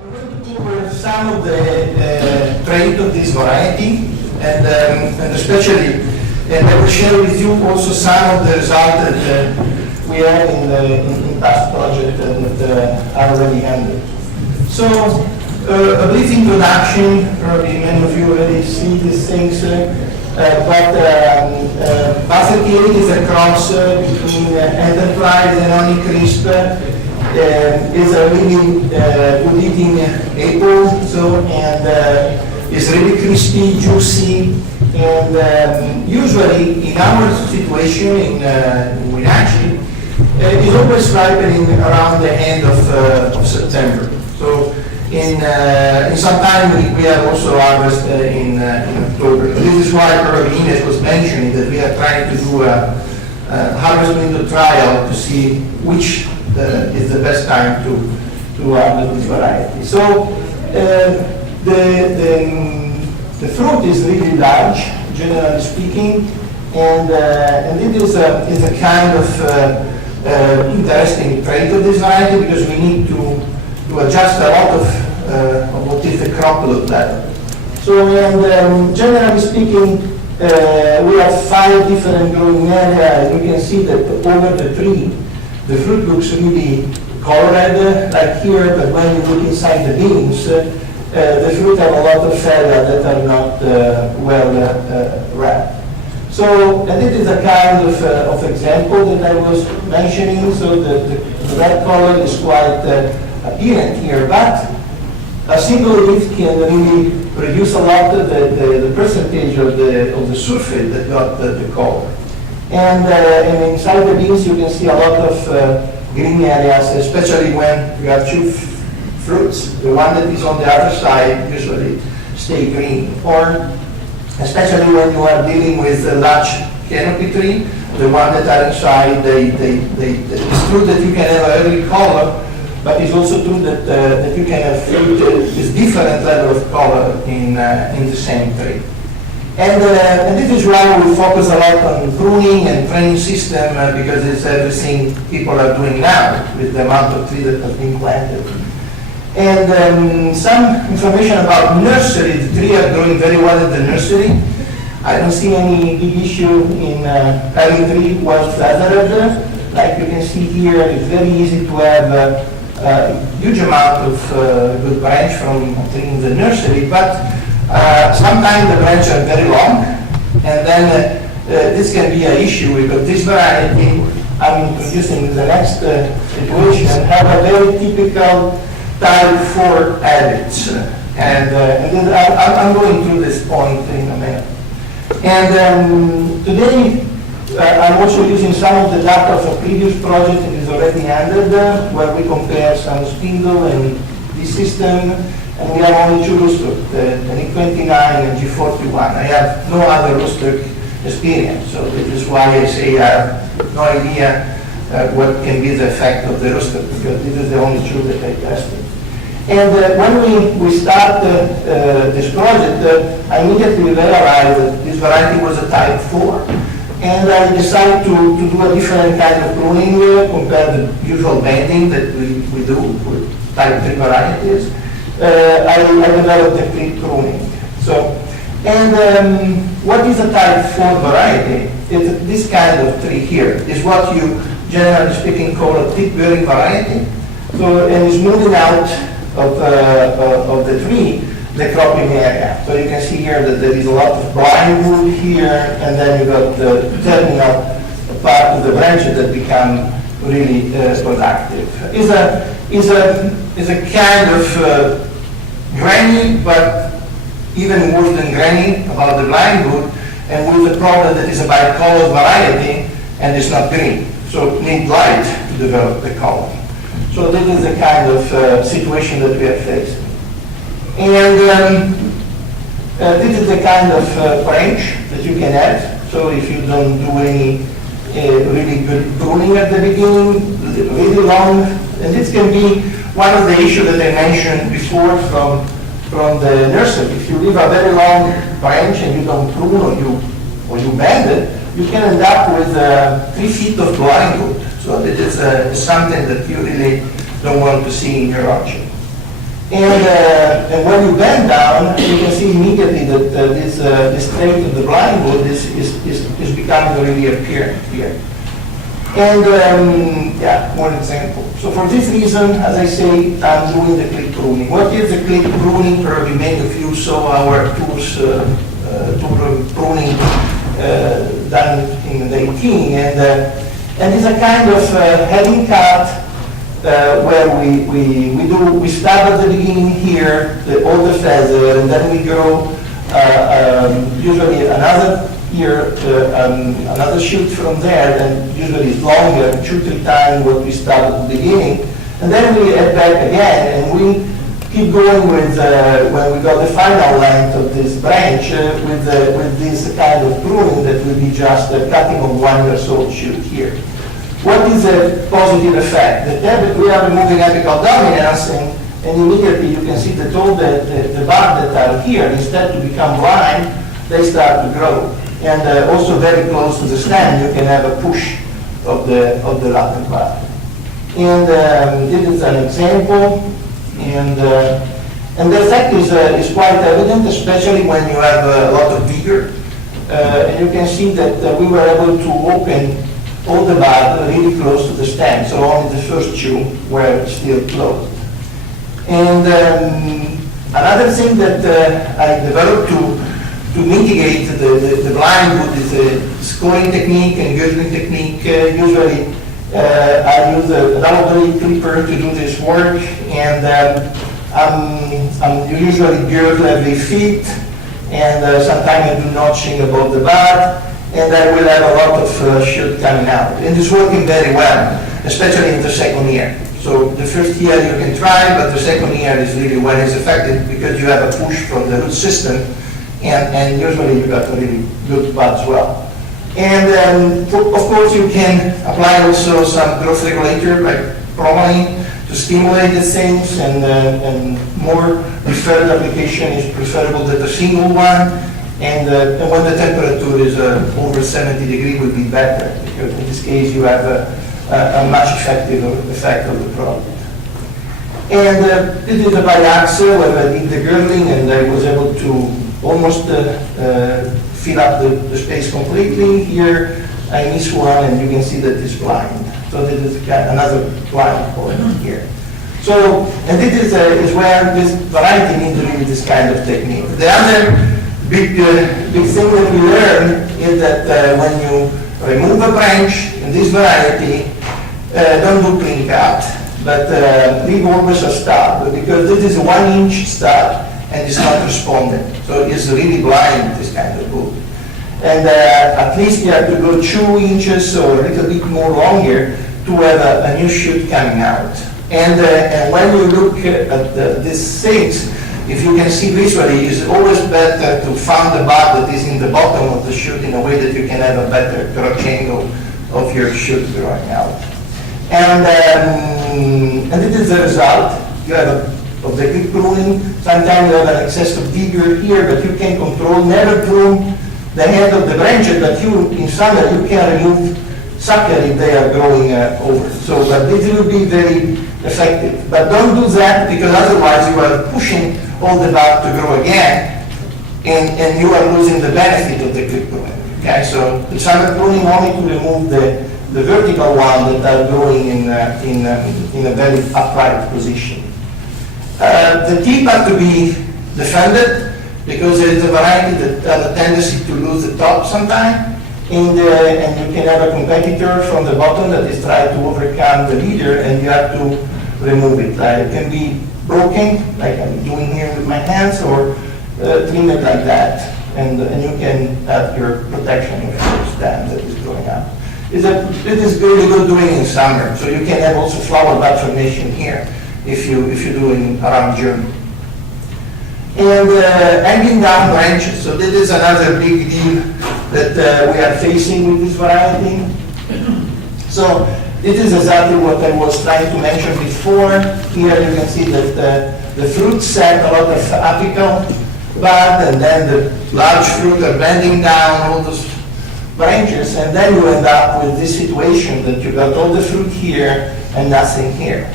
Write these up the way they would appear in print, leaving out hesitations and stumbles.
I'm going to cover some of the traits of this variety, and especially, and I will share with you also some of the results that we have in past projects that are already handled. So, a brief introduction. Probably many of you already see these things, but WA38 is a cross between Enterprise and Honeycrisp. Is a really good eating apple, so, and is really crispy, juicy, and usually in our situation in Wenatchee, is always ripening around the end of September. So in some time we have also harvest in October. This is why probably Ines was mentioning that we are trying to do a harvest window trial to see which is the best time to harvest this variety. So the fruit is really large, generally speaking, and it is a kind of interesting trait of this variety because we need to adjust a lot of what is the crop look like. So, and generally speaking, we have 5 different growing areas. You can see that over the tree, the fruit looks really colored, like here, but when you look inside the beans, the fruit have a lot of fella that are not well wrapped. So, and this is a kind of example that I was mentioning. So the red color is quite apparent here, but a single leaf can really reduce a lot the percentage of the sulfate that got the color. And inside the beans you can see a lot of green areas, especially when you have 2 fruits. The one that is on the other side usually stay green. Or especially when you are dealing with a large canopy tree, the one that are inside, it's true that you can have an early color, but it's also true that you can have fruit with different level of color in the same tree. And this is why we focus a lot on pruning and training system because it's everything people are doing now with the amount of trees that have been planted. And some information about nursery. The trees are growing very well at the nursery. I don't see any big issue in having tree well feathered. Like you can see here, it's very easy to have a huge amount of good branch from a tree in the nursery, but sometimes the branches are very long, and then this can be an issue because this variety I'm introducing in the next situation have a very typical type 4 habits. And I'm going through this point in a minute. And today I'm also using some of the data of a previous project that is already ended, where we compare some spindle and this system. And we have only 2 roosters, the NIC29 and G41. I have no other rooster experience, so this is why I say I have no idea what can be the effect of the rooster, because this is the only 2 that I tested. And when we start this project, I immediately realized that this variety was a type 4. And I decided to do a different kind of pruning compared to the usual bending that we do with type 3 varieties. I developed the pruning. So, and what is a type 4 variety? It's this kind of tree here. Is what you, generally speaking, call a tip-bearing variety. So, and it's moving out of the tree, the cropping area. So you can see here that there is a lot of blind wood here, and then you got the terminal part of the branches that become really productive. Is a kind of granny, but even worse than granny about the blind wood, and with the problem that is a bicolored variety and it's not green, so it needs light to develop the color. So this is the kind of situation that we are facing. And this is the kind of branch that you can have. So if you don't do any really good pruning at the beginning, really long, and this can be one of the issues that I mentioned before from the nursery. If you leave a very long branch and you don't prune or you bend it, you can end up with 3 feet of blind wood. So this is something that you really don't want to see in your orchard. And when you bend down, you can see immediately that this trait of the blind wood is becoming really apparent here. And yeah, one example. So for this reason, as I say, I'm doing the click pruning. What is the click pruning? Probably many of you saw our tools, tool pruning done in the 18, and it's a kind of heading cut where we start at the beginning here, all the feather, and then we grow usually another here, another shoot from there, and usually it's longer, 2-3 times what we start at the beginning, and then we add back again, and we keep going with, when we got the final length of this branch, with this kind of pruning that will be just cutting of 1 year old shoot here. What is a positive effect? That we are removing apical dominance, and immediately you can see that all the buds that are here, instead to become blind, they start to grow. And also very close to the stem, you can have a push of the lateral bud. And this is an example, and the effect is quite evident, especially when you have a lot of vigor. And you can see that we were able to open all the bud really close to the stem, so only the first two were still closed. And another thing that I developed to mitigate the blind wood is a scoring technique and girdling technique. Usually I use a double blade clipper to do this work, and I'm usually girdle every feet, and sometimes I do notching above the bud, and I will have a lot of shoot coming out. And it's working very well, especially in the second year. So the first year you can try, but the second year is really when it's effective because you have a push from the root system, and usually you got a really good bud as well. And of course you can apply also some growth regulator like bromelain to stimulate the things, and more preferred application is preferable than the single one. And when the temperature is over 70 degrees would be better, because in this case you have a much effective effect of the product. And this is a biaxial where I did the girdling, and I was able to almost fill up the space completely. Here I miss one, and you can see that it's blind. So this is another blind point here. So, and this is where this variety needs really this kind of technique. The other big thing that we learn is that when you remove a branch in this variety, don't do clean cut, but leave always a stub, because this is a 1-inch stub and it's not responding. So it's really blind, this kind of wood. And at least you have to go 2 inches or a little bit more longer to have a new shoot coming out. And when you look at these things, if you can see visually, it's always better to find the bud that is in the bottom of the shoot in a way that you can have a better crotch angle of your shoot growing out. And this is the result. You have of the click pruning. Sometimes you have an excess of vigor here, but you can control, never prune the head of the branches, but you, in summer, you can remove sucker if they are growing over. So, but this will be very effective. But don't do that, because otherwise you are pushing all the bud to grow again, and you are losing the benefit of the click pruning. Okay, so the summer pruning only to remove the vertical one that are growing in a very upright position. The tip have to be defended, because there is a variety that has a tendency to lose the top sometimes, and you can have a competitor from the bottom that is trying to overcome the leader, and you have to remove it. It can be broken, like I'm doing here with my hands, or trim it like that, and you can have your protection of your stem that is growing up. It is really good doing in summer, so you can have also flower bud formation here if you do it around June. And hanging down branches. So this is another big deal that we are facing with this variety. So this is exactly what I was trying to mention before. Here you can see that the fruit set a lot of apical bud, and then the large fruit are bending down all those branches, and then you end up with this situation that you got all the fruit here and nothing here.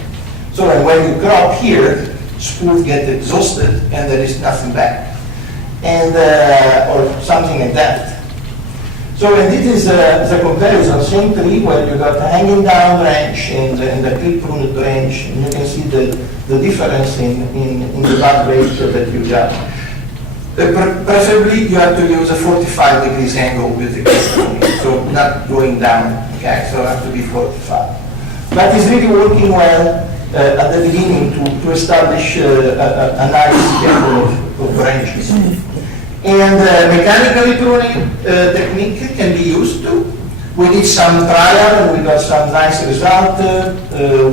So when you crop here, spores get exhausted and there is nothing back, and or something like that. So, and this is the comparison, same tree where you got a hanging down branch and the clip pruned branch, and you can see the difference in the bud ratio that you got. Preferably, you have to use a 45 degrees angle with the clip pruning, so not going down, okay, so it has to be 45. But it's really working well at the beginning to establish a nice table of branches. And mechanically pruning technique can be used too. We did some trial and we got some nice result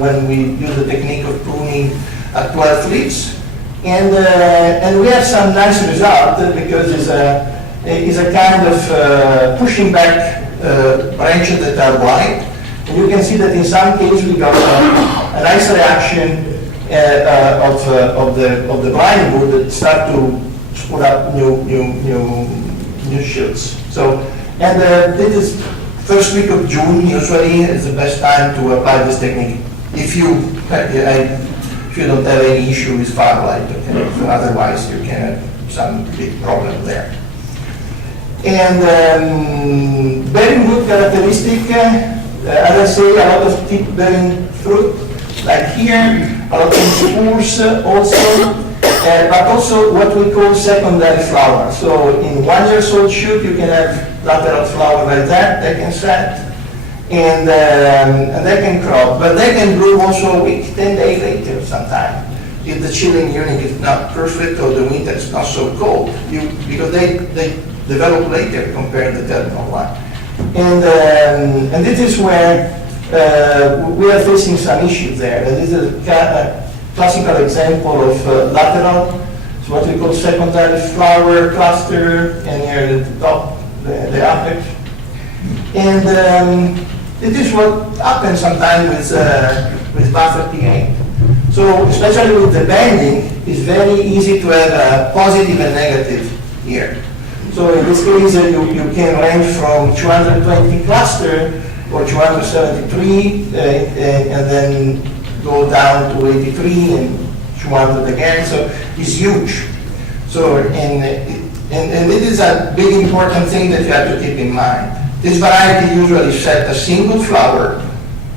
when we use the technique of pruning at 12 leaves. And we have some nice result because it's a kind of pushing back branches that are wide. And you can see that in some cases we got a nice reaction of the blind wood that start to put up new shoots. So, and this is first week of June usually is the best time to apply this technique. If you don't have any issue with firelight, okay? So otherwise you can have some big problem there. And bearing wood characteristic, as I say, a lot of tip-bearing fruit, like here, a lot of spores also, but also what we call secondary flower. So in 1 year old shoot, you can have lateral flower like that, they can set, and they can crop, but they can bloom also a week, 10 days later sometime. If the chilling unit is not perfect or the winter is not so cold, because they develop later compared to the terminal one. And this is where we are facing some issues there. This is a classical example of lateral, it's what we call secondary flower cluster, and here at the top, the apex. And this is what happens sometimes with WA38. So especially with the bending, it's very easy to have a positive and negative here. So in this case, you can range from 220 cluster or 273, and then go down to 83 and 200 again. So it's huge. So and it is a big important thing that you have to keep in mind. This variety usually set a single flower,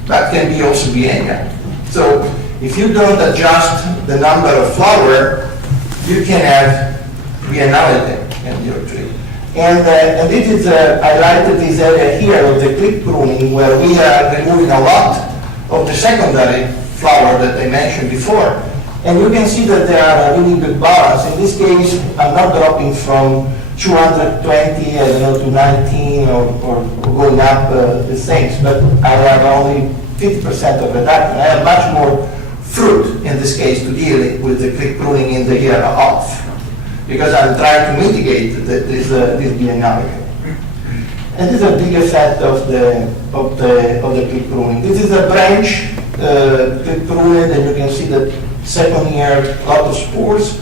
but can be also biennial. So if you don't adjust the number of flower, you can have biennality in your tree. And this is, highlighted this area here of the clip pruning, where we are removing a lot of the secondary flower that I mentioned before. And you can see that there are a really good balance. In this case, I'm not dropping from 220, I don't know, to 19 or going up the things, but I have only 50% of reduction. I have much more fruit in this case to deal with the clip pruning in the year off, because I'm trying to mitigate this biennality. And this is a big effect of the clip pruning. This is a branch clip pruned, and you can see that second year lot of spores.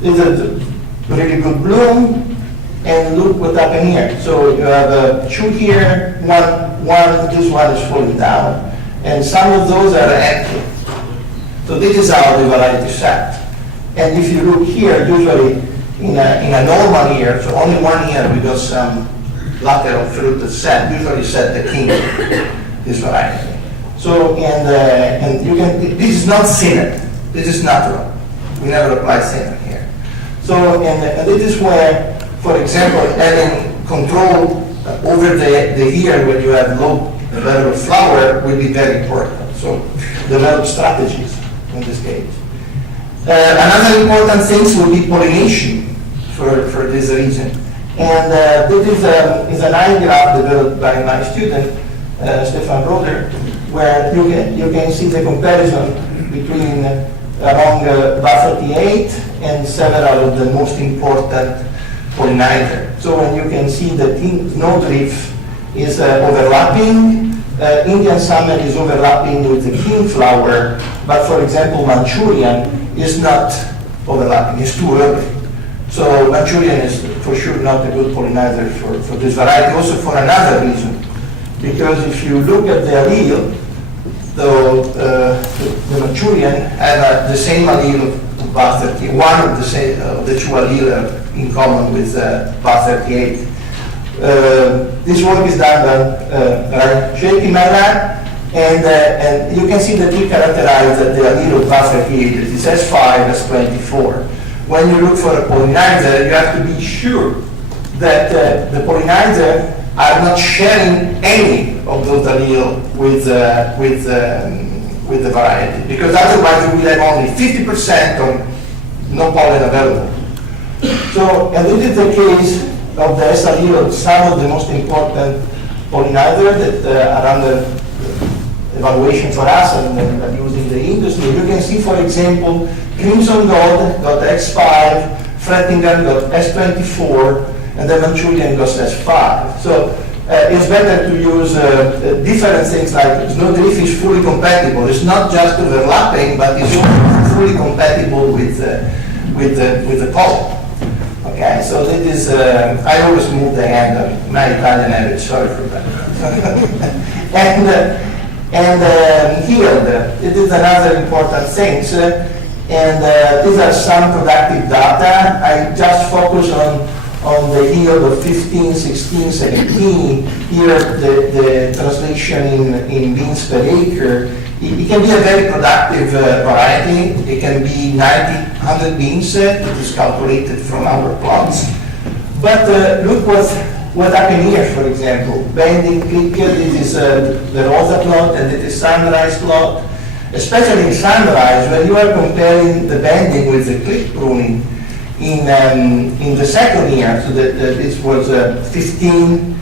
This is a really good bloom, and look what happened here. So you have two here, this one is falling down, and some of those are empty. So this is how the variety set. And if you look here, usually in a normal year, so only 1 year we got some lateral fruit that set, usually set the king, this variety. So, and you can, this is not thinner, this is natural. We never apply thinner here. So, and this is where, for example, having control over the year when you have low level of flower will be very important. So, develop strategies in this case. Another important thing will be pollination for this reason. And this is an eye graph developed by my student, Stefano Musacchi, where you can see the comparison between among WA38 and several of the most important pollinators. So when you can see the snowdrift is overlapping, Indian summer is overlapping with the king flower, but for example Manchurian is not overlapping, it's too early. So Manchurian is for sure not a good pollinator for this variety, also for another reason. Because if you look at the allele, though the Manchurian have the same allele of WA38, one of the two alleles in common with WA38. This work is done by Jake in my lab, and you can see that we characterize the allele of WA38. It is S5, S24. When you look for a pollinizer, you have to be sure that the pollinizer are not sharing any of those alleles with the variety, because otherwise you will have only 50% or no pollen available. So, and this is the case of the S allele of some of the most important pollinizers that are under evaluation for us and are used in the industry. You can see, for example, Crimson Gold got X5, Frettingham got S24, and the Manchurian got S5. So it's better to use different things like snowdrift is fully compatible. It's not just overlapping, but it's fully compatible with the pollen. Okay, so this is, I always move the hand on my Italian habit, sorry for that. and yield, it is another important thing. And these are some productive data. I just focus on the yield of 15, 16, 17. Here, the translation in beans per acre. It can be a very productive variety. It can be 90, 100 beans. It is calculated from our plots. But look what happened here, for example. Bending click, this is the Rosa plot, and this is Sunrise plot. Especially in Sunrise, when you are comparing the bending with the click pruning in the second year, so this was 15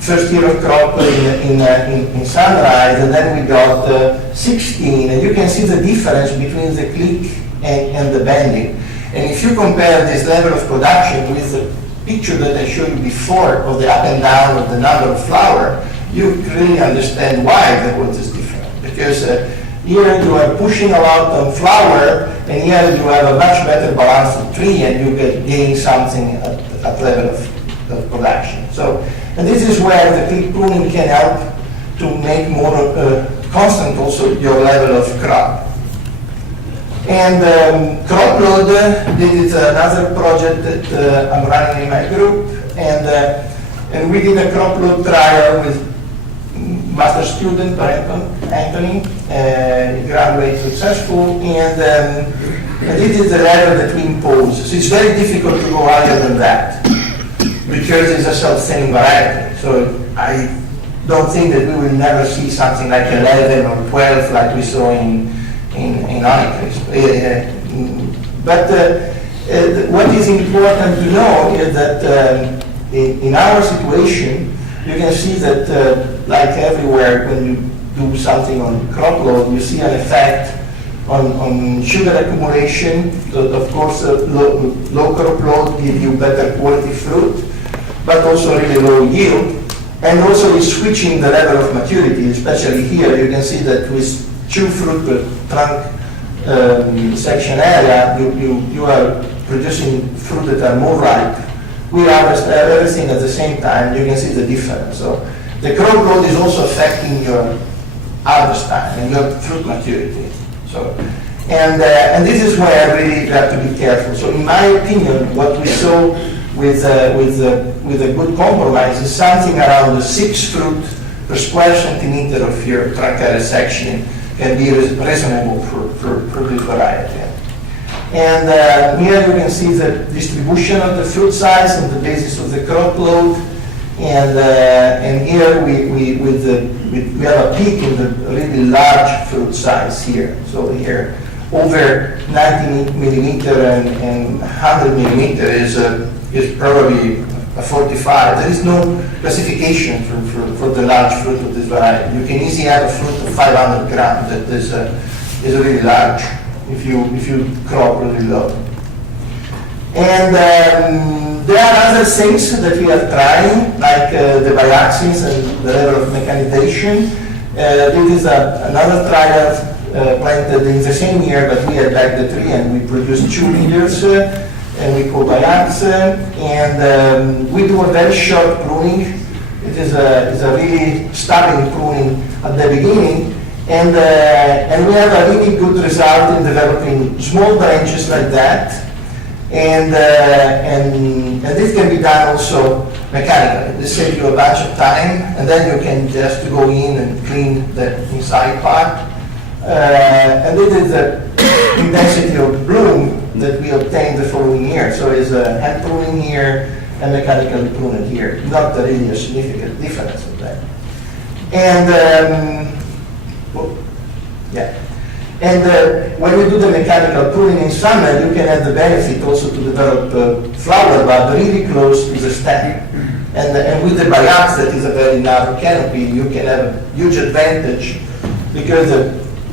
first year of crop in Sunrise, and then we got 16, and you can see the difference between the click and the bending. And if you compare this level of production with the picture that I showed you before of the up and down of the number of flower, you really understand why that was this difference. Because here you are pushing a lot on flower, and here you have a much better balance of tree, and you get gain something at level of production. So, and this is where the click pruning can help to make more constant also your level of crop. And crop load, this is another project that I'm running in my group, and we did a crop load trial with master student Anthony. He graduated successful, and this is the level that we impose. So it's very difficult to go higher than that because it's a self-thinning variety. So I don't think that we will never see something like 11 or 12 like we saw in Honeycrisp. But what is important to know is that in our situation, you can see that like everywhere when you do something on crop load, you see an effect on sugar accumulation. So of course, low crop load gives you better quality fruit, but also really low yield. And also is switching the level of maturity, especially here. You can see that with 2 fruit per trunk section area, you are producing fruit that are more ripe. We harvest everything at the same time. You can see the difference. So the crop load is also affecting your harvest time and your fruit maturity. So, and this is where really you have to be careful. So in my opinion, what we saw with a good compromise is something around the 6 fruit per square centimeter of your trunk area section can be reasonable for this variety. And here you can see the distribution of the fruit size on the basis of the crop load. And here we have a peak in the really large fruit size here. So here, over 90 millimeter and 100 millimeter is probably a 45. There is no classification for the large fruit of this variety. You can easily have a fruit of 500 grams that is really large if you crop really low. And there are other things that we are trying, like the biaxis and the level of mechanization. This is another trial planted in the same year, but we had back the tree and we produced 2 leaders, and we call biax. And we do a very short pruning. It is a really starting pruning at the beginning. And we have a really good result in developing small branches like that. And this can be done also mechanically. This saves you a bunch of time, and then you can just go in and clean the inside part. And this is the intensity of bloom that we obtained the following year. So it's a hand pruning here and mechanically pruned here. Not really a significant difference of that. And when we do the mechanical pruning in summer, you can have the benefit also to develop flower bud really close to the stem. And with the biax, that is a very narrow canopy, you can have a huge advantage because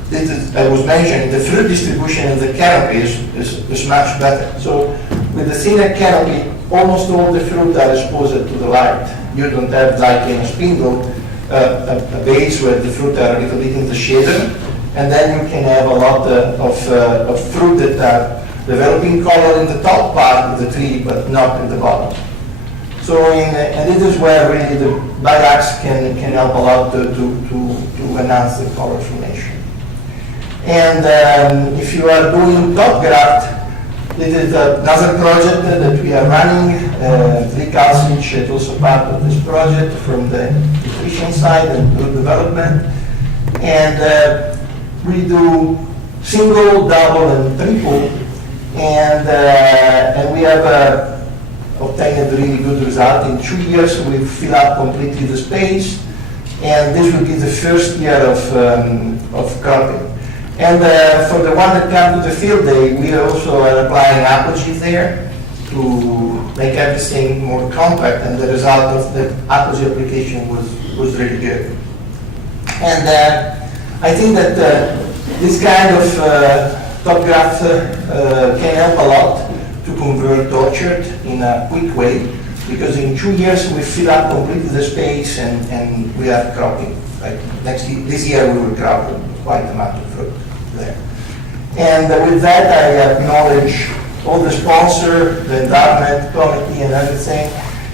this is, I was mentioning, the fruit distribution in the canopy is much better. So with the thinner canopy, almost all the fruit are exposed to the light. You don't have, like in a spindle, a base where the fruit are a little bit in the shade. And then you can have a lot of fruit that are developing color in the top part of the tree, but not in the bottom. So, and this is where really the biax can help a lot to enhance the color formation. And if you are doing top graft, this is another project that we are running. Recalcitrage is also part of this project from the nutrition side and root development. And we do single, double, and triple, and we have obtained a really good result. In 2 years, we fill up completely the space, and this will be the first year of cropping. And for the one that come to the field day, we also are applying apogee there to make everything more compact, and the result of the apogee application was really good. And I think that this kind of top graft can help a lot to convert orchard in a quick way, because in 2 years we fill up completely the space and we are cropping. Like this year we will crop quite a amount of fruit there. And with that I acknowledge all the sponsors, the endowment committee and everything,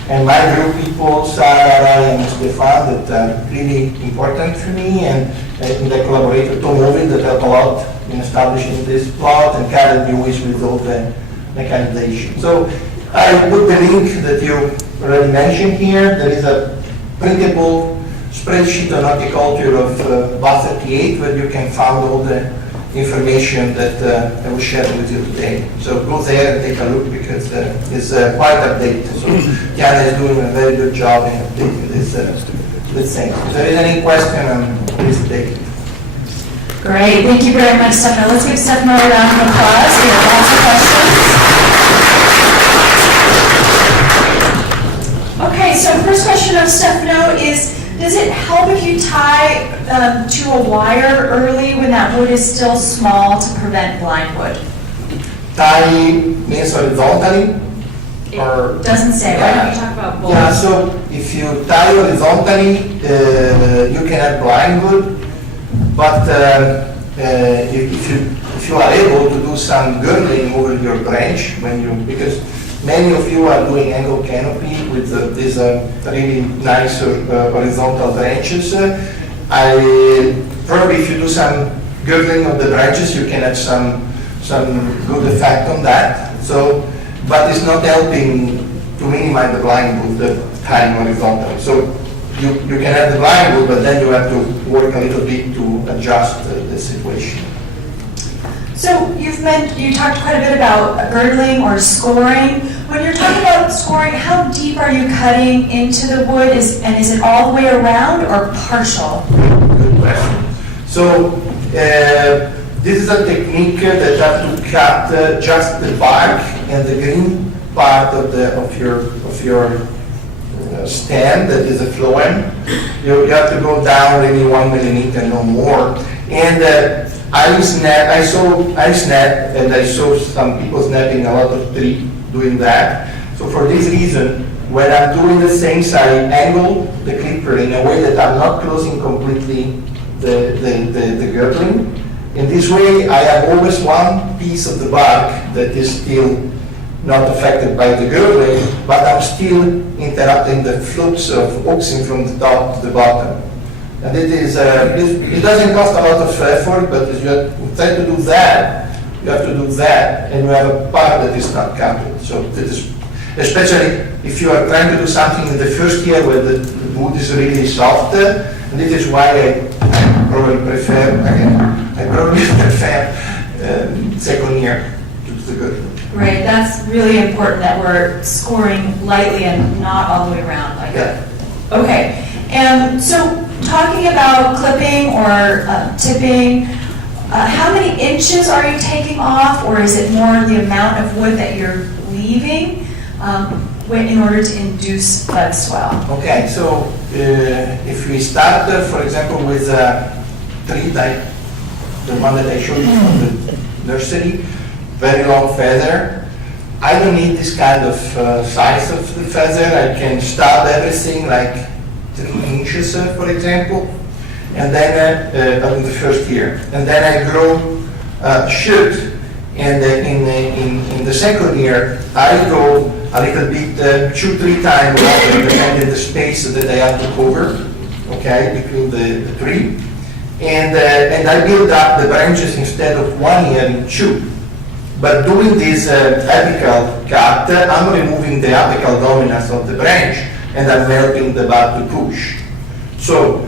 and my group people, Sarah and Stefano, that are really important for me, and the collaborator Tom Ovid that helped a lot in establishing this plot, and Karen Lewis with all the mechanization. So I put the link that you already mentioned here. There is a printable spreadsheet on horticulture of WA38 where you can find all the information that I was sharing with you today. So go there and take a look because it's quite updated. So Diana is doing a very good job in updating this thing. If there is any question, I'm pleased to take it. Great, thank you very much, Stefano. Let's give Stefano a round of applause. We have lots of questions. Okay, so first question of Stefano is, does it help if you tie to a wire early when that wood is still small to prevent blind wood? Tie means horizontally? It doesn't say. Why don't you talk about both? Yeah, so if you tie horizontally, you can have blind wood, but if you are able to do some girdling over your branch, because many of you are doing angle canopy with these really nice horizontal branches. Probably if you do some girdling of the branches, you can have some good effect on that. So, but it's not helping to minimize the blind wood, the tying horizontal. So you can have the blind wood, but then you have to work a little bit to adjust the situation. So you talked quite a bit about girdling or scoring. When you're talking about scoring, how deep are you cutting into the wood? And is it all the way around or partial? Good question. So this is a technique that you have to cut just the bark and the green part of your stem that is a phloem. You have to go down really 1 millimeter, no more. And I snap, and I saw some people snapping a lot of tree doing that. So for this reason, when I'm doing the same side, angle the clipper in a way that I'm not closing completely the girdling. In this way, I have always one piece of the bark that is still not affected by the girdling, but I'm still interrupting the flux of oxygen from the top to the bottom. And it doesn't cost a lot of effort, but if you try to do that, you have to do that, and you have a part that is not counted. So that is, especially if you are trying to do something in the first year where the wood is really soft, and this is why I probably prefer, second year to the good. Right, that's really important that we're scoring lightly and not all the way around like that. Okay, and so talking about clipping or tipping, how many inches are you taking off, or is it more the amount of wood that you're leaving in order to induce bud swell? Okay, so if we start, for example, with tree type, the one that I showed you from the nursery, very long feather, I don't need this kind of size of the feather. I can start everything like 3 inches, for example, and then in the first year, and then I grow shoot, and in the second year I go a little bit 2-3 times longer, depending on the space that I have to cover, okay, between the tree, and I build up the branches instead of 1 year in 2. But doing this apical cut, I'm removing the apical dominance of the branch, and I'm helping the bud to push. So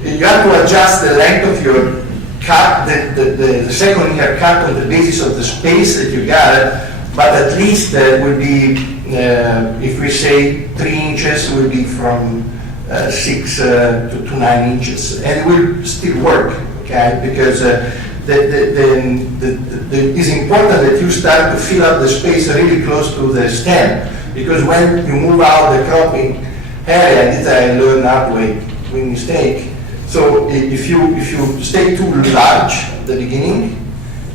you have to adjust the length of your cut, the second year cut on the basis of the space that you got, but at least will be, if we say 3 inches, will be from 6 to 9 inches, and it will still work, okay? Because it's important that you start to fill up the space really close to the stem, because when you move out the cropping area, this I learned that way, with mistake. So if you stay too large at the beginning,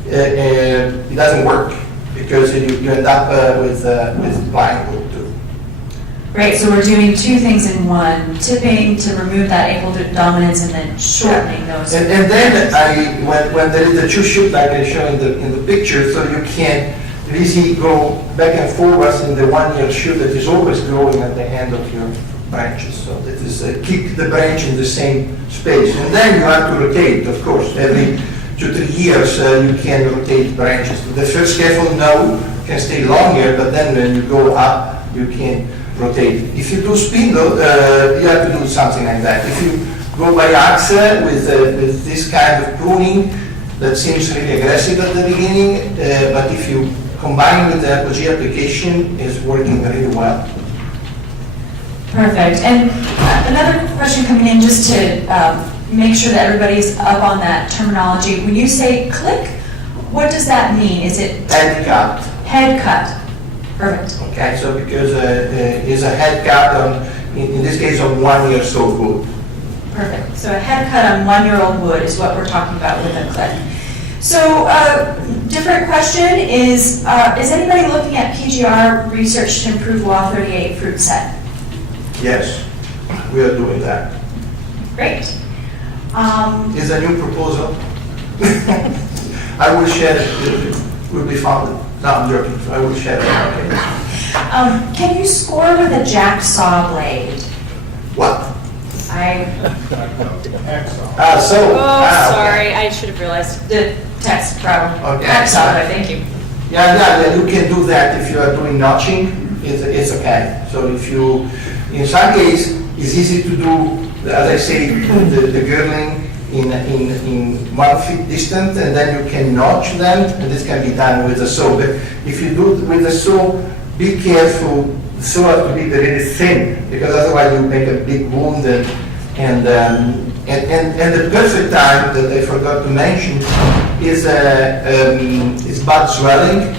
it doesn't work, because you end up with blind wood too. Right, so we're doing 2 things in one, tipping to remove that apical dominance and then shortening those. And then when there is a 2 shoot like I showed in the picture, so you can easily go back and forwards in the 1 year shoot that is always growing at the end of your branches. So that is keep the branch in the same space. And then you have to rotate, of course. Every 2-3 years you can rotate branches. The first scaffold now can stay longer, but then when you go up, you can rotate. If you do spindle, you have to do something like that. If you go by axe with this kind of pruning, that seems really aggressive at the beginning, but if you combine with the apogee application, it's working really well. Perfect. And another question coming in, just to make sure that everybody's up on that terminology. When you say click, what does that mean? Is it Head cut. Head cut. Perfect. Okay, so because it's a head cut on, in this case, on 1 year old wood. Perfect. So a head cut on 1-year-old wood is what we're talking about with a click. So different question is anybody looking at PGR research to improve WA38 fruit set? Yes, we are doing that. Great. It's a new proposal. I will share it. It will be founded. No, I'm joking. I will share it. Okay. Can you score with a jack saw blade? What? Sorry, I should have realized. The text problem. Okay. Hacksaw blade, thank you. Yeah, you can do that if you are doing notching. It's okay. So if you, in some case, it's easy to do, as I say, the girdling in 1 foot distance, and then you can notch them, and this can be done with a saw. But if you do it with a saw, be careful. The saw has to be really thin, because otherwise you make a big wound. And the perfect time that I forgot to mention is bud swelling.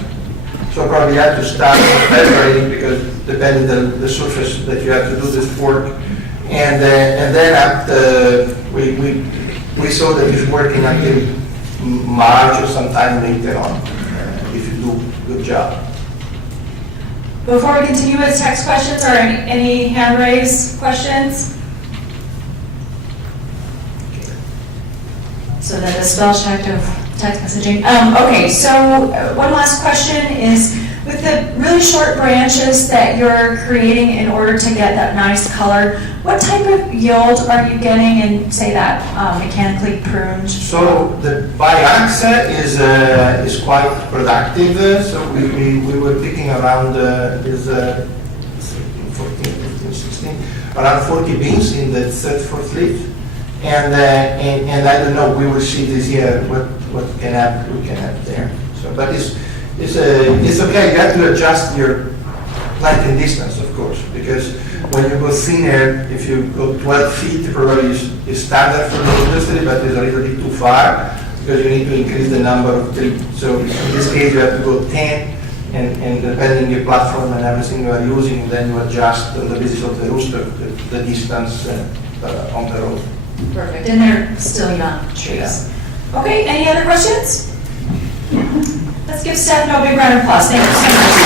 So probably you have to start with February, because depending on the surface that you have to do this work. And then after we saw that it's working until March or sometime later on, if you do a good job. Before we continue with text questions, or any hand raised questions? So that the spell check of text messaging. Okay, so one last question is, with with the really short branches that you're creating in order to get that nice color, what type of yield are you getting in, say, that mechanically pruned? So the biax is quite productive. So we were picking around this 14, 15, 16, around 40 beans in the third, fourth leaf. And I don't know, we will see this year what we can have there. So, but it's okay. You have to adjust your planting distance, of course, because when you go thinner, if you go 12 feet, probably is standard for the industry, but it's a little bit too far because you need to increase the number of trees. So in this case, you have to go 10, and depending on your platform and everything you are using, then you adjust on the basis of the rooster the distance on the road. Perfect, and they're still young trees. Okay, any other questions? Let's give Stefano a big round of applause. Thank you so much.